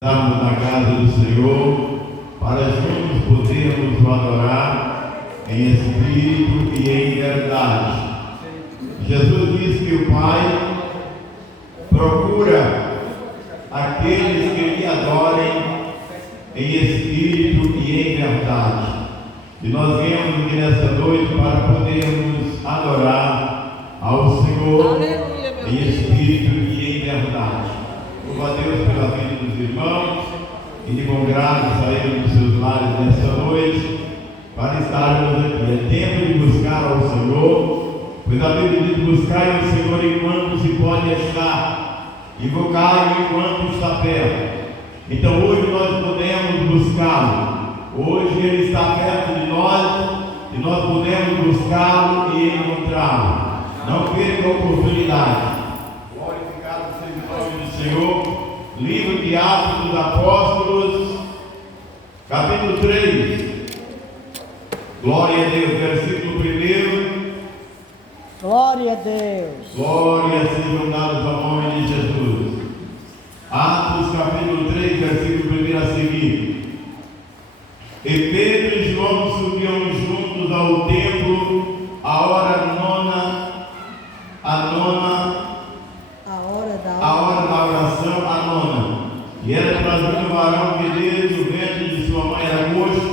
Estamos na casa do Senhor para juntos podermos o adorar em espírito e em verdade. Jesus disse que o Pai procura aqueles que lhe adorem em espírito e em verdade. E nós viemos aqui nesta noite para podermos adorar ao Senhor em espírito e em verdade. Louvo a Deus pela vida dos irmãos e de bom grado saíram dos seus lares nesta noite para estarmos aqui. É tempo de buscar ao Senhor, pois a Bíblia diz: buscai o Senhor enquanto se pode achar, invocai-o enquanto está perto. Então hoje nós podemos buscá-lo. Hoje Ele está perto de nós e nós podemos buscá-lo e encontrá-lo. Não perca a oportunidade. Glorificado seja o nome do Senhor. Livro de Atos dos Apóstolos, capítulo 3. Glória a Deus, versículo 1. Glória a Deus. Glória sejam dadas ao nome de Jesus. Atos capítulo 3, versículo 1 a seguir. E Pedro e João subiam juntos ao templo, a hora nona, a hora da oração, a nona. E era trazido um varão que desde o ventre de sua mãe era coxo,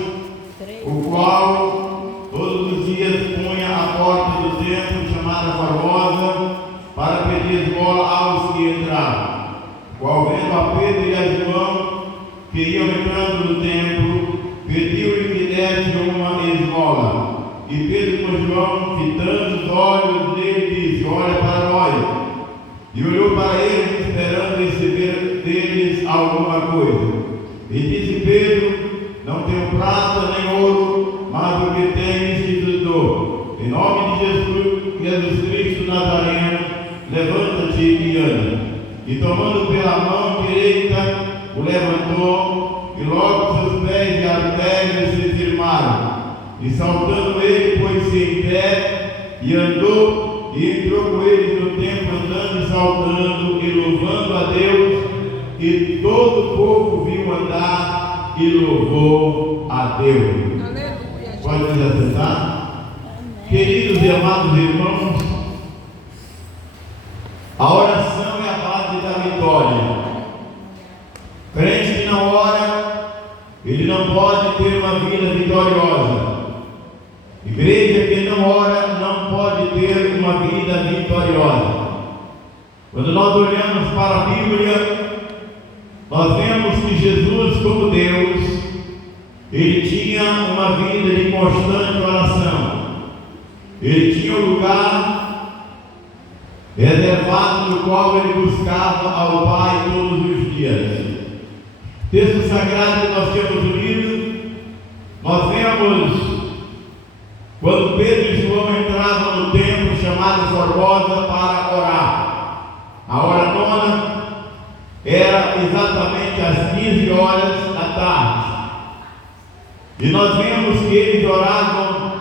o qual todos os dias punha à porta do templo, chamada Formosa, para pedir esmola aos que entravam. Qual, vendo a Pedro e a João que iam entrando no templo, pediu-lhe que desse uma esmola. E Pedro com João, fitando os olhos nele, disse: olha para nós. E olhou para eles, esperando receber deles alguma coisa. E disse Pedro: não tenho prata nem ouro, mas o que tenho te dou. Em nome de Jesus Cristo Nazareno, levanta-te e anda. E tomando pela mão direita, o levantou, e logo seus pés e artérias se firmaram. E saltando ele, pôs-se em pé, e andou, e entrou com eles no templo, andando e saltando, e louvando a Deus. E todo o povo viu andar e louvou a Deus. Aleluia. Pode nos assentar? Queridos e amados irmãos, a oração é a base da vitória. Crente que não ora, ele não pode ter uma vida vitoriosa. Igreja que não ora não pode ter uma vida vitoriosa. Quando nós olhamos para a Bíblia, nós vemos que Jesus, como Deus, ele tinha uma vida de constante oração. Ele tinha um lugar reservado no qual ele buscava ao Pai todos os dias. Texto sagrado que nós temos lido, nós vemos quando Pedro e João entravam no templo chamado Formosa para orar. A hora nona era exatamente às 15 horas da tarde. E nós vemos que eles oravam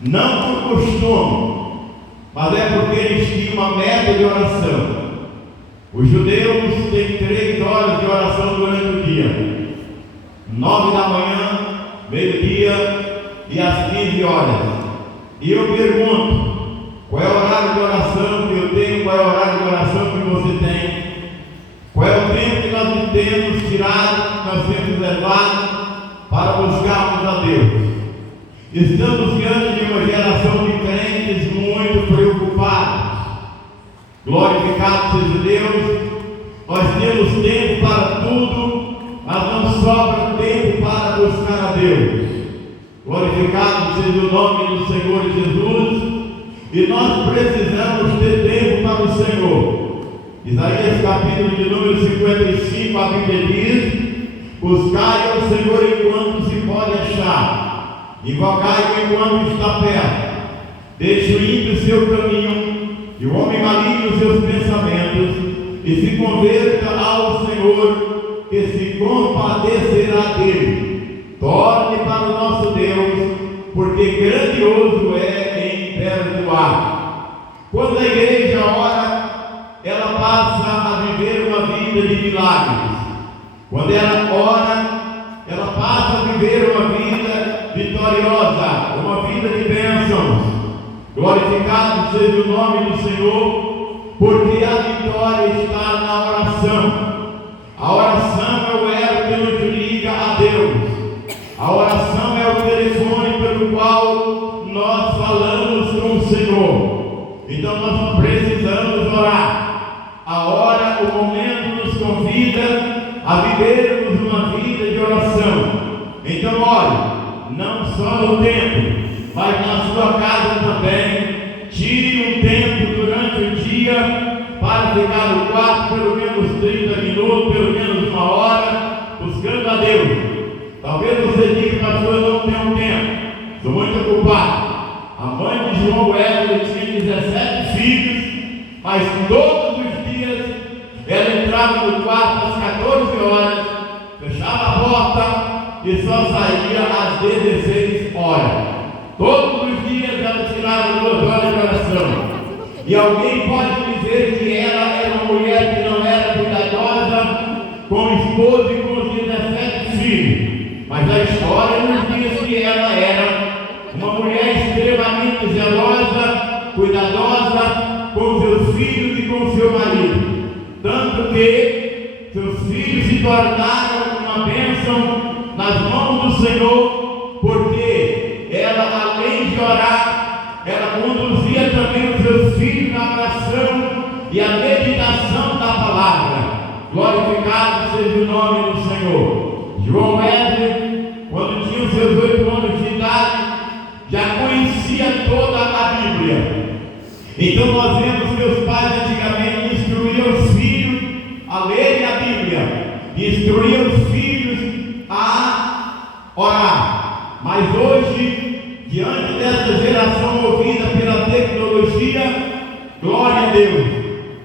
não por costume, mas é porque eles tinham uma meta de oração. Os judeus têm 3 horas de oração durante o dia: 9 da manhã, meio-dia e às 15 horas. E eu pergunto: qual é o horário de oração que eu tenho? Qual é o horário de oração que você tem? Qual é o tempo que nós temos tirado, nós temos levado para buscarmos a Deus? Estamos diante de uma geração de crentes muito preocupados. Glorificado seja Deus. Nós temos tempo para tudo, mas não sobra tempo para buscar a Deus. Glorificado seja o nome do Senhor Jesus. E nós precisamos ter tempo para o Senhor. Isaías capítulo de número 55, a Bíblia diz: buscai ao Senhor enquanto se pode achar, invocai-o enquanto está perto. Deixe o ímpio seu caminho e o homem maligno seus pensamentos, e se converta ao Senhor, que se compadecerá dele. Torne para o nosso Deus, porque grandioso é em perdoar. Quando a igreja ora, ela passa a viver uma vida de milagres. Quando ela ora, ela passa a viver uma vida vitoriosa, uma vida de bênçãos. Glorificado seja o nome do Senhor, porque a vitória está na oração. A oração é o elo que nos liga a Deus. A oração é o telefone pelo qual nós falamos com o Senhor. Então nós precisamos orar. A hora, o momento nos convida a vivermos uma vida de oração. Então ore, não só no templo, mas na sua casa também. Tire um tempo durante o dia para ficar no quarto pelo menos 30 minutos, pelo menos uma hora, buscando a Deus. Talvez você diga, pastor, eu não tenho tempo, estou muito ocupado. A mãe de João Wesley tinha 17 filhos, mas todos os dias ela entrava no quarto às 14 horas, fechava a porta e só saía às 16 horas. Todos os dias ela tirava 2 horas de oração. E alguém pode dizer que ela era uma mulher que não era cuidadosa com o esposo e com os 17 filhos. Mas a história nos diz que ela era uma mulher extremamente zelosa, cuidadosa com seus filhos e com seu marido. Tanto que seus filhos se tornaram uma bênção nas mãos do Senhor, porque ela, além de orar, ela conduzia também os seus filhos na oração e a meditação da palavra. Glorificado seja o nome do Senhor. João Wesley, quando tinha os seus 8 anos de idade, já conhecia toda a Bíblia. Então nós vemos que os pais antigamente instruíam os filhos a lerem a Bíblia, instruíam os filhos a orar. Mas hoje, diante dessa geração movida pela tecnologia, glória a Deus,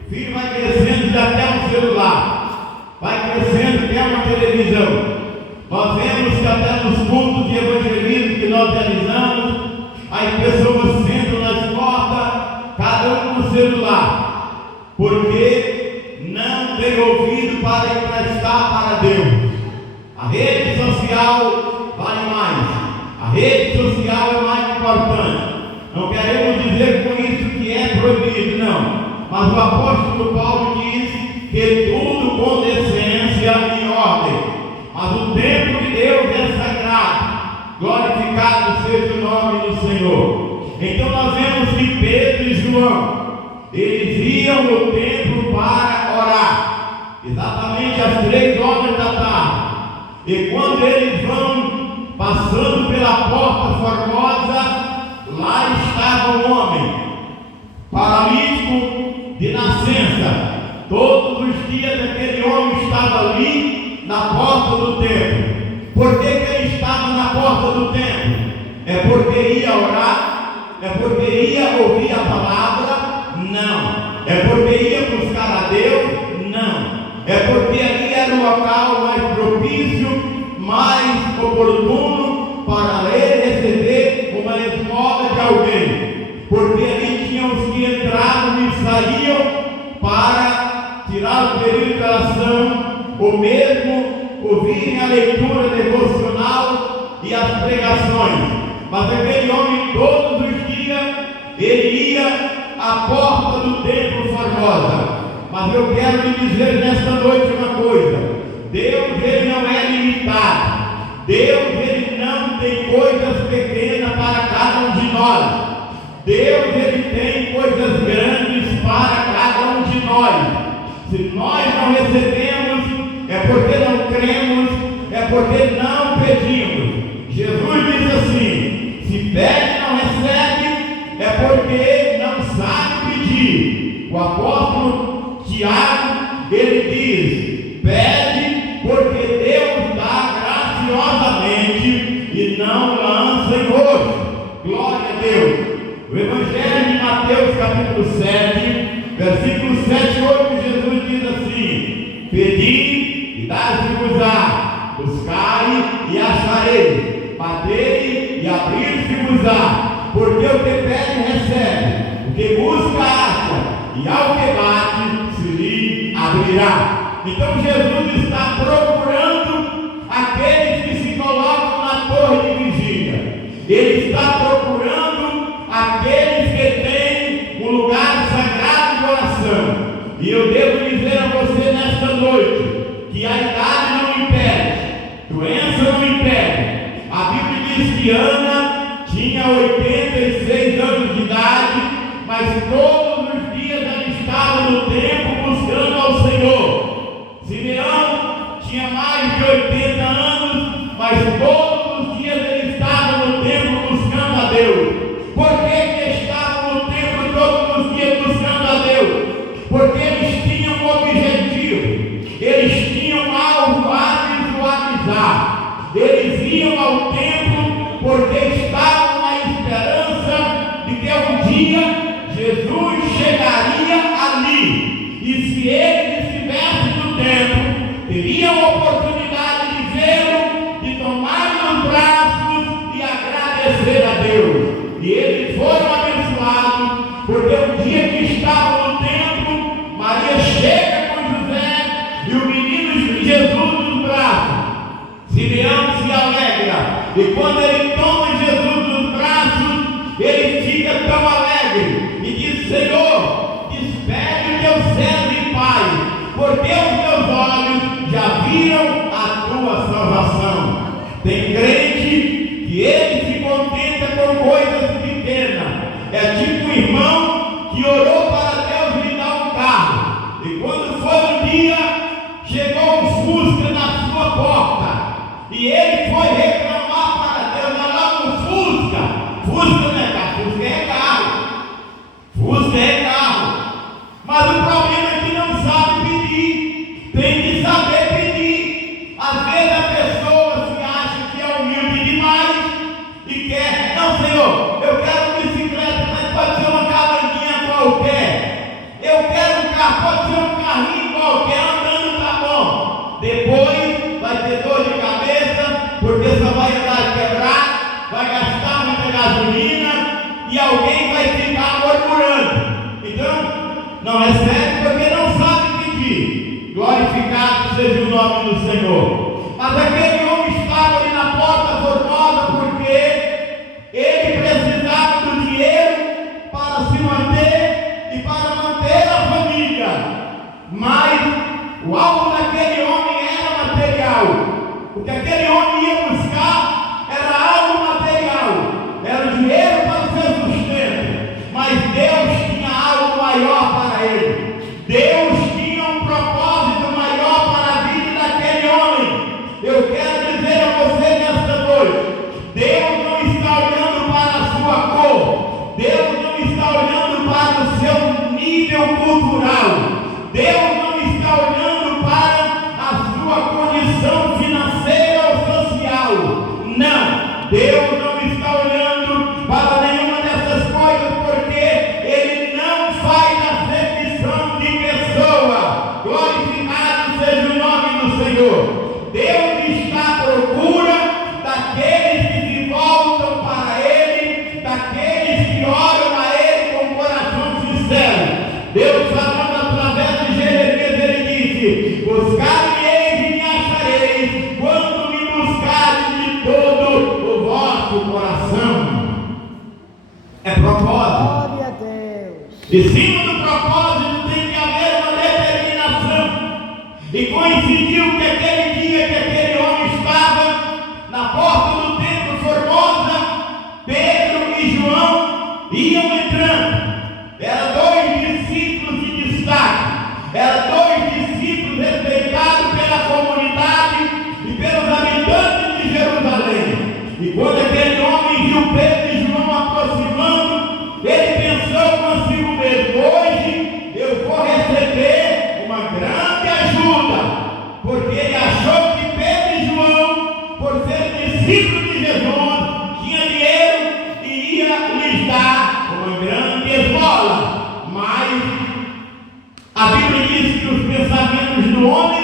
o filho vai crescendo já até um celular, vai crescendo até uma televisão. Nós vemos que até nos cultos de evangelismo que nós realizamos, as pessoas sentam nas portas, cada um no celular, porque não tem ouvido para emprestar para Deus. A rede social vale mais, a rede social é mais importante. Não queremos dizer com isso que é proibido, não. Mas o apóstolo Paulo diz que tudo com decência e ordem. Mas o tempo de Deus é sagrado. Glorificado seja o nome do Senhor. Então nós vemos que Pedro e João, eles iam no templo para orar, exatamente às 3 horas da tarde. E quando eles vão passando pela porta formosa, lá estava um homem paralítico de nascença. Todos os dias aquele homem estava ali na porta do templo. Por que ele estava na porta do templo? É porque ia orar? É porque ia ouvir a palavra? Não. É porque ia buscar a Deus? Não. É porque ali era o local mais propício, mais oportuno para ler e receber uma esmola de alguém. Porque ali tinham os que entravam e saíam para tirar o período de oração, ou mesmo ouvirem a leitura devocional e as pregações. Mas aquele homem todos os dias, ele ia à porta do templo formosa. Mas eu quero lhe dizer nesta noite uma coisa: Deus, ele não é limitado. Deus, ele não tem coisas pequenas para cada um de nós. Deus, ele tem coisas grandes para cada um de nós. Se nós não recebemos, é porque não cremos, é porque não pedimos. Jesus diz assim: se pede não recebe, é porque não sabe pedir. O apóstolo Tiago, ele diz: pede porque Deus dá graciosamente e não lança em rosto. Glória a Deus. O Evangelho de Mateus capítulo 7, versículo 7 e 8, Jesus diz assim: pedi e dar-se-vos-á, buscai e achareis, batei e abrir-se-vos-á, porque o que pede recebe, o que busca acha, e ao que bate se lhe abrirá. Então Jesus está procurando diz que Ana tinha 86 anos de idade, mas todos os dias ela estava no templo buscando ao Senhor. Simeão tinha mais de 80 anos, mas todos os dias ele estava no templo buscando a Deus. Por que estavam no templo todos os dias buscando a Deus? Porque eles tinham um objetivo, eles tinham algo a visualizar. Eles iam ao templo porque estavam na esperança de que um dia Jesus chegaria ali. E se eles estivessem no templo, teriam a oportunidade de vê-lo, de tomar nos braços e agradecer a Deus. E eles foram abençoados, porque o dia que estavam no templo, Maria chega com José e o menino Jesus nos braços. Simeão se alegra, e quando ele toma Jesus nos braços, ele fica tão alegre e diz: Senhor, despede o teu servo em paz, porque os meus olhos já viram a tua salvação. Tem crente que ele se contenta com coisas pequenas. É tipo um irmão que orou para Deus lhe dar um carro, e quando foi um dia, chegou um Fusca na sua porta, e ele foi reclamar para Deus: não, lá no Fusca. Fusca não é carro, Fusca é carro. Fusca é carro. Mas o problema é que não sabe pedir. Tem que saber pedir. Às vezes a pessoa se acha que é humilde demais e quer: não, Senhor, eu quero uma bicicleta, mas pode ser uma calanguinha qualquer. Eu quero um carro, pode ser um carrinho qualquer, andando tá bom. Depois vai ter dor de cabeça, porque só vai andar quebrado, vai gastar muita gasolina e alguém vai ficar murmurando. Então, não recebe porque não sabe pedir. Glorificado seja o nome do Senhor. Mas aquele homem estava ali na porta formosa porque ele precisava do dinheiro para se manter e para manter a família. Mas o alvo daquele homem era material. O que aquele homem ia buscar era algo material, era o dinheiro para o seu sustento. Mas Deus tinha algo maior para ele. Deus tinha um propósito maior para a vida daquele homem. Eu quero dizer a você nesta noite: Deus não está olhando para a sua cor, Deus não está olhando para o seu nível cultural, Deus não está olhando para a sua condição financeira ou social. Não, Deus não está olhando para nenhuma dessas coisas, porque Ele não faz acepção de pessoa. Glorificado seja o nome do Senhor. Deus está à procura daqueles que se voltam para Ele, daqueles que oram a Ele com o coração sincero. Deus falando através de Jeremias, Ele disse: buscar-me-eis e me achareis, quando me buscarem de todo o vosso coração. É propósito. Glória a Deus. Em cima do propósito tem que haver uma determinação. E coincidiu que aquele dia que aquele homem estava na porta do templo Formosa, Pedro e João iam entrando. Eram dois discípulos de destaque. Eram dois discípulos respeitados pela comunidade e pelos habitantes de Jerusalém. E quando aquele homem viu Pedro e João aproximando, ele pensou consigo mesmo: hoje eu vou receber uma grande ajuda. Porque ele achou que Pedro e João, por ser discípulos de Jesus, tinha dinheiro e ia lhes dar uma grande esmola. Mas a Bíblia diz que os pensamentos do homem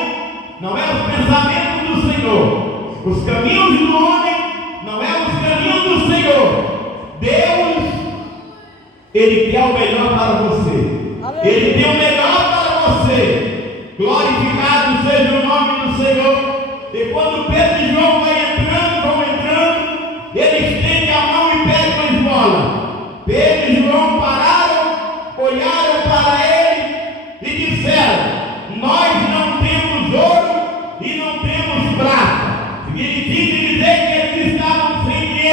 não é os pensamentos do Senhor. Os caminhos do homem não é os caminhos do Senhor. Deus, Ele quer o melhor para você. Ele tem o melhor para você. Glorificado seja o nome do Senhor. E quando Pedro e João vão entrando, eles estendem a mão e pedem uma esmola. Pedro e João pararam, olharam para ele e disseram: nós não temos ouro e não temos prata. Significa dizer que eles estavam sem dinheiro.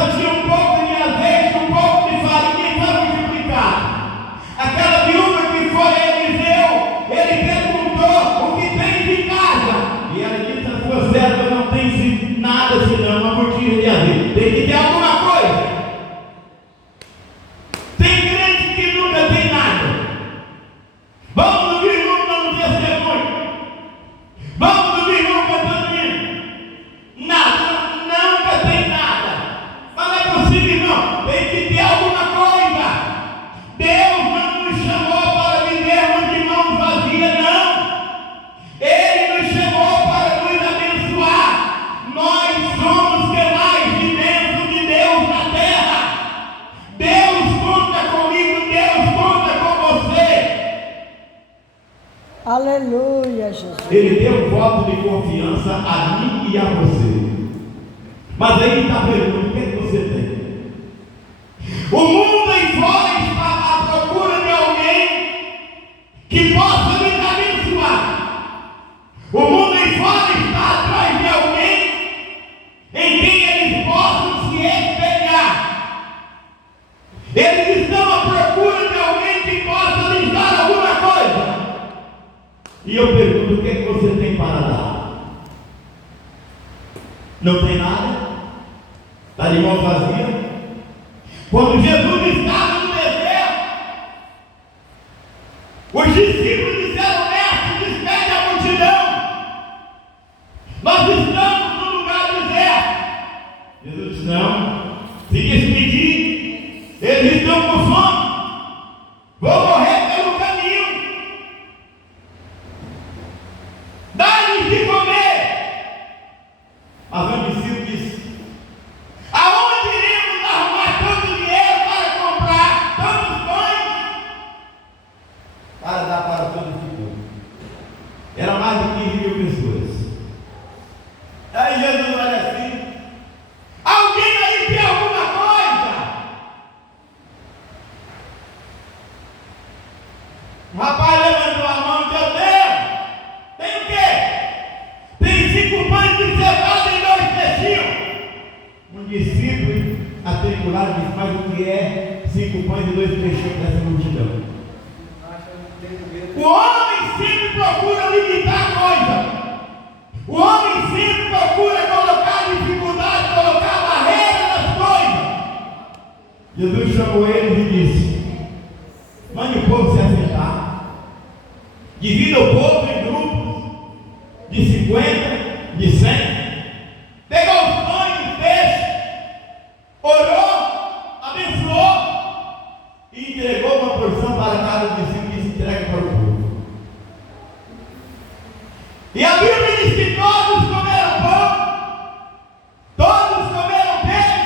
só tinha um pouco de azeite, um pouco de farinha e foi multiplicado. Aquela viúva que foi a Eliseu, ele perguntou o que tem de casa. E ela disse: a sua serva não tem nada senão uma botija de azeite. Tem que ter alguma coisa. Tem crente que nunca tem nada. Vamos no irmão dando testemunho. Vamos no irmão cantando hino. Nada, nunca tem nada. Mas não é possível, irmão. Tem que ter alguma coisa. Deus não nos chamou para vivermos de mãos vazias, não. Ele nos chamou para nos abençoar. Nós somos canais de bênção de Deus na terra. Deus conta comigo, Deus conta com você. Aleluia, Jesus. Ele deu um voto de confiança a mim e a você. Mas aí está a pergunta: o que é que você tem? O mundo aí fora está à procura de alguém que possa nos abençoar. O mundo aí fora está atrás de alguém em quem eles possam se espelhar. Eles estão à procura de alguém que possa lhes dar alguma coisa. E eu pergunto: o que é que você tem para dar? Não tem nada? Está de mão vazia? Quando Jesus estava no deserto, os discípulos disseram: mestre, despede a multidão. Nós estamos no lugar deserto. Jesus disse: não, se despedir, eles estão com fome. Vou morrer pelo caminho. Dá-lhes de comer. Mas o discípulo disse: aonde iremos arrumar tanto dinheiro para comprar tantos pães para dar para todo esse povo? Era mais de 15.000 pessoas. Aí Jesus olha assim: alguém aí tem alguma coisa? O rapaz levantou a mão e deu: tem o quê? Tem 5 pães de cevada e 2 peixinhos. Um discípulo atribulado disse: mas o que é 5 pães e 2 peixinhos dessa multidão? O homem sempre procura limitar a coisa. O homem sempre procura colocar dificuldade, colocar barreira nas coisas. Jesus chamou eles e disse: mande o povo se assentar. Divida o povo em grupos de 50, de 100. Pegou os pães e peixes, orou, abençoou e entregou uma porção para cada discípulo que se entrega para o povo. E a Bíblia diz que todos comeram pão, todos comeram peixe.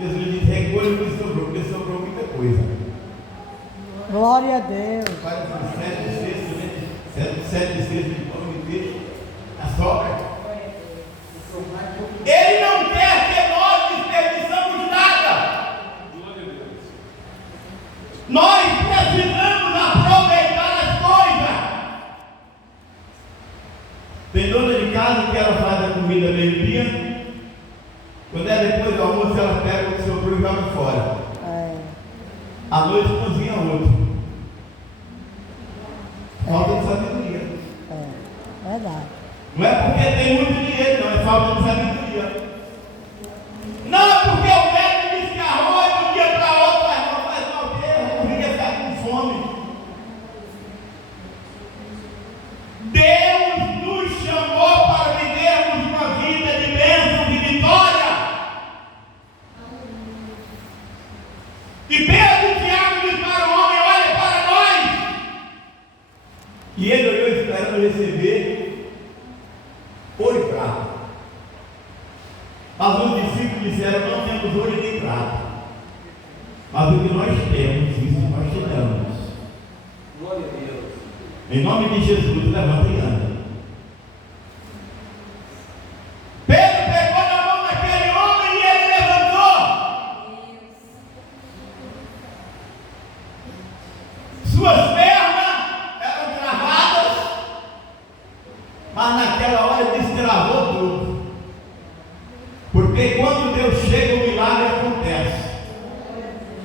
Jesus disse: recolha o que sobrou, porque sobrou muita coisa. Glória a Deus. Faz 7 cestos de pão e peixe, a sobra. Ele não quer que nós desperdiçamos nada. Nós precisamos aproveitar as coisas. Tem dona de casa que ela faz a comida meio-dia. Quando é depois do almoço, ela pega o que sobrou e joga fora. À noite cozinha outro. Falta de sabedoria. Verdade. Não é porque tem muito dinheiro, não, é falta de sabedoria. Não é porque o médico disse que arroz de um dia para outro faz mal o quê? Eu queria ficar com fome. Deus nos chamou para vivermos uma vida de bênção e vitória. E Pedro e Tiago diz para o homem: olha para nós. E ele olhou esperando receber ouro e prata. Mas os discípulos disseram: não temos ouro e nem prata, mas o que nós temos, isso nós te damos. Glória a Deus. Em nome de Jesus, levanta e anda. Pedro pegou na mão daquele homem e ele levantou. Suas pernas eram travadas, mas naquela hora destravou tudo. Porque Porque quando Deus chega, o milagre acontece.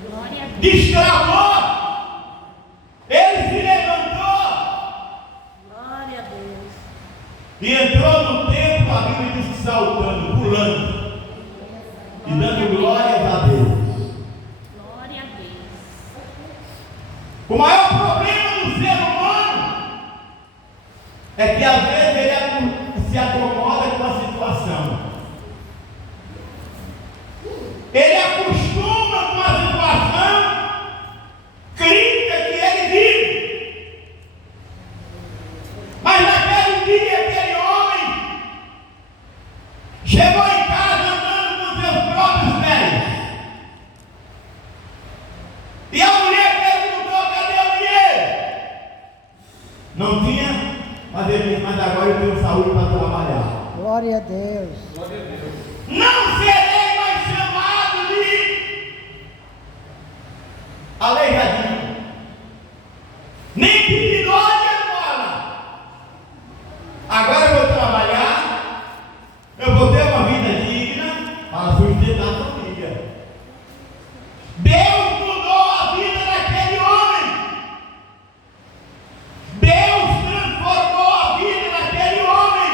Glória a Deus. Destravou, ele se levantou Glória a Deus. e entrou no templo, a Bíblia diz que saltando, pulando e dando glórias a Deus. Glória a Deus. O maior problema do ser humano é que às vezes ele se acomoda com a situação. Ele acostuma com a situação crítica que ele vive. Mas naquele dia, aquele homem chegou em casa andando com seus próprios pés. E a mulher perguntou: cadê o dinheiro? Não tinha, mas ele disse: mas agora eu tenho saúde para trabalhar. Glória a Deus. Não serei mais chamado de aleijadinho, nem pedidor de esmola. Agora eu vou trabalhar, eu vou ter uma vida digna para sustentar a família. Deus mudou a vida daquele homem. Deus transformou a vida daquele homem.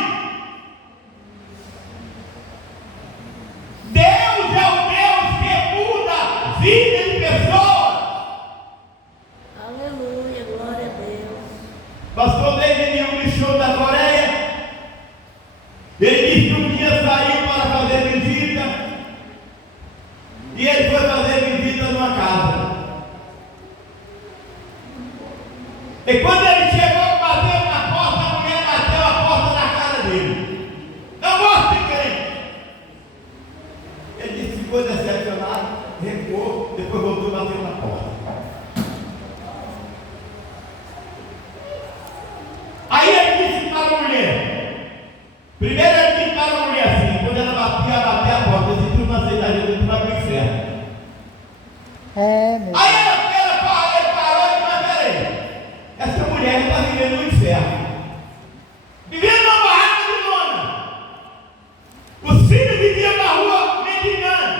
Deus é o Deus que muda a vida de pessoas. Aleluia. Glória a Deus. Pastor David Young, show da Coreia, ele disse que um dia saiu para fazer visita e ele foi fazer visita numa casa. E quando ele chegou, bateu na porta, a mulher bateu a porta na cara dele. Não gosto de crente. Ele disse que ficou decepcionado, recuou, depois voltou e bateu na porta. Aí ele disse para a mulher, primeiro ele disse para a mulher assim, quando ela batia a porta, disse: tu não aceita Jesus, tu vai para o inferno. É, meu. Aí ele parou e disse: mas peraí, essa mulher está vivendo no inferno, vivendo numa barraca de lona, os filhos viviam na rua mendigando,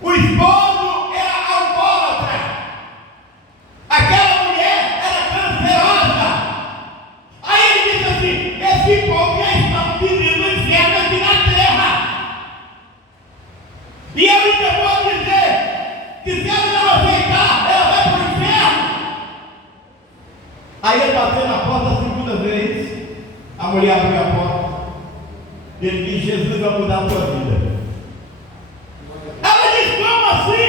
o esposo era alcoólatra, aquela mulher era cancerosa. Aí ele disse assim: esse povo já está vivendo no inferno aqui na terra. E eu ainda vou dizer que se ela não aceitar, ela vai para o inferno. Aí ele bateu na porta a segunda vez, a mulher abriu a porta, e ele disse: Jesus vai mudar a tua vida. Ela disse: como assim?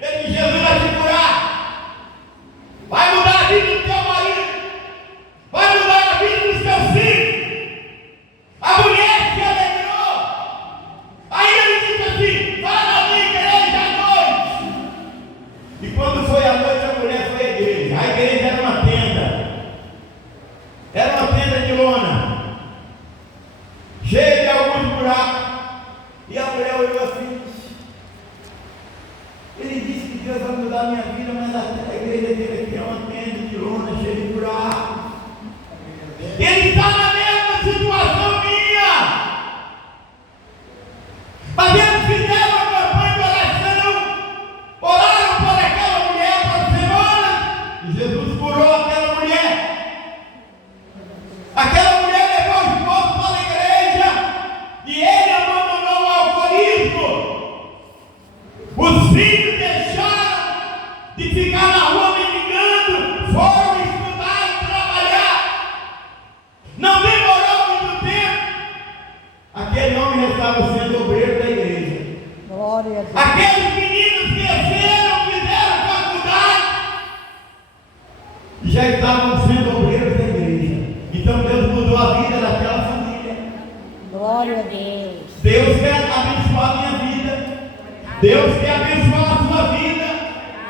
Ele disse: Jesus vai te curar, vai mudar a vida do teu marido, vai mudar a vida dos teus filhos. A mulher se alegrou. Aí ele disse assim: vai na minha igreja à noite. E quando foi à noite, a mulher foi à igreja. A igreja era uma tenda de lona, cheia de alguns buracos. E a mulher olhou assim: ele disse que Deus vai mudar a minha vida, mas a igreja dele aqui é uma tenda de lona, cheia de buracos. Ele está na mesma situação minha. Mas eles fizeram uma campanha de oração, oraram por aquela mulher por semanas, e Jesus curou aquela mulher. Aquela mulher levou o esposo para a igreja, e ele abandonou o alcoolismo. Os filhos deixaram de ficar na rua mendigando, foram estudar e trabalhar. Não demorou muito tempo, aquele homem já estava sendo obreiro da igreja. Glória a Deus. Aqueles meninos cresceram, fizeram faculdade, já estavam sendo obreiros da igreja. Então Deus mudou a vida daquela família. Glória a Deus. Deus quer abençoar a minha vida. Deus quer abençoar a sua vida.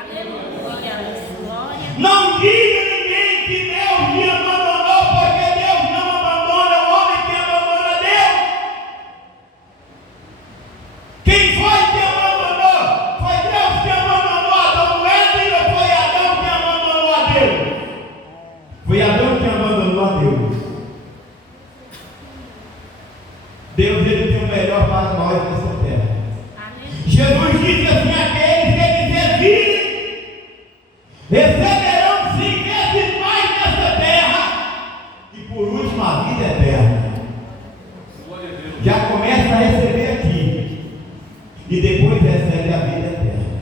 Aleluia. Glória. Não diga a ninguém que Deus me abandonou, porque Deus não abandona o homem que abandona Deus. Quem foi que abandonou? Foi Deus que abandonou Adão no Éden, ou foi Adão que abandonou a Deus? Foi Adão que abandonou a Deus. Deus, ele tem o melhor para começa a receber aqui e depois recebe a vida eterna.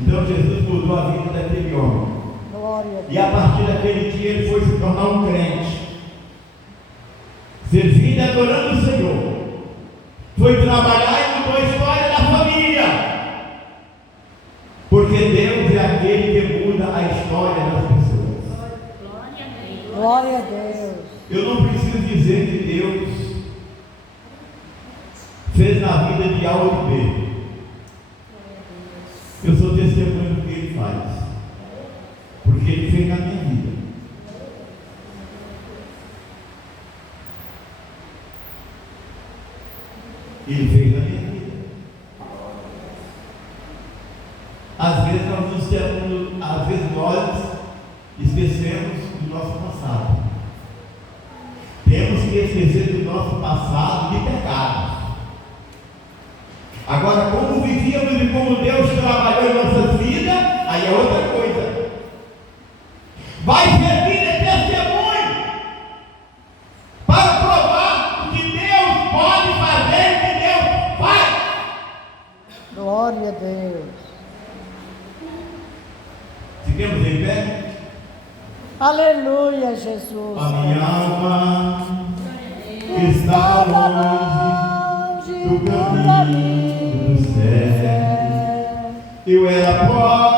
Então Jesus mudou a vida daquele homem. Glória a Deus. E a partir daquele dia ele foi se tornar um crente, servindo e adorando o Senhor. Foi trabalhar e mudou a história da família. Porque Deus é aquele que muda a história das pessoas. Glória a Deus. Glória a Deus. Eu não preciso dizer que Deus fez na vida de A ou de B. Eu sou testemunho do que Ele faz. Porque Ele fez na minha vida. Ele fez na minha vida. Às vezes nós esquecemos do nosso passado. Temos que esquecer do nosso passado de pecado. Agora, como vivíamos e como Deus trabalhou em nossas vidas, aí é outra coisa. Vai servir de testemunho para provar o que Deus pode fazer, o que Deus faz. Glória a Deus. Fiquemos em pé. Aleluia, Jesus. A minha alma está longe do caminho do céu. Eu era pobre.